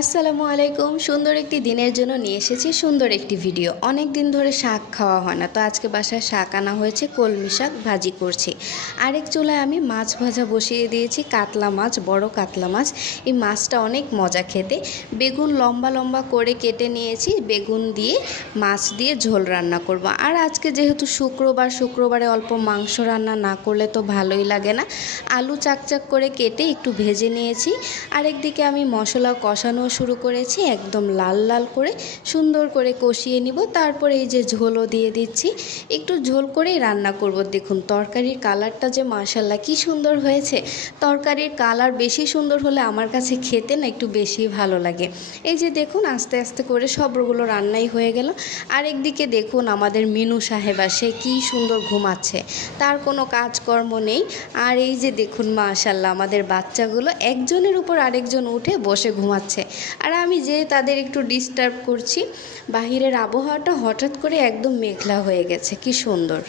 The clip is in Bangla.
আসসালামু আলাইকুম। সুন্দর একটি দিনের জন্য নিয়ে এসেছি সুন্দর একটি ভিডিও। অনেক দিন ধরে শাক খাওয়া হয় না, তো আজকে বাসায় শাক আনা হয়েছে, কলমি শাক ভাজি করছি। আরেক চুলায় আমি মাছ ভাজা বসিয়ে দিয়েছি, কাতলা মাছ, বড় কাতলা মাছ। এই মাছটা অনেক মজা খেতে। বেগুন লম্বা লম্বা করে কেটে নিয়েছি, বেগুন দিয়ে মাছ দিয়ে ঝোল রান্না করব। আর আজকে যেহেতু শুক্রবারে অল্প মাংস রান্না না করলে তো ভালোই লাগে না। আলু চাকচাক করে কেটে একটু ভেজে নিয়েছি। আরেকদিকে আমি মশলা কষানো শুরু করেছি, একদম লাল লাল করে সুন্দর করে কষিয়ে নিব। তারপরে এই যে ঝোলও দিয়ে দিচ্ছি, একটু ঝোল করেই রান্না করব। দেখুন তরকারির কালারটা যে মাশাআল্লাহ কি সুন্দর হয়েছে। তরকারির কালার বেশি সুন্দর হলে আমার কাছে খেতে না একটু বেশি ভালো লাগে। এই যে দেখুন আস্তে আস্তে করে সবগুলো রান্নাই হয়ে গেল। আরেকদিকে দেখুন আমাদের মিনু সাহেবা, সে কি সুন্দর ঘুমাচ্ছে, তার কোনো কাজকর্ম নেই। আর এই যে দেখুন মাশাআল্লাহ আমাদের বাচ্চাগুলো একজনের উপর আরেকজন উঠে বসে ঘুমাচ্ছে। আর আমি যে তাদের একটু ডিস্টার্ব করছি। বাহিরের আবহাওয়াটা হঠাৎ করে একদম মেঘলা হয়ে গেছে, কি সুন্দর।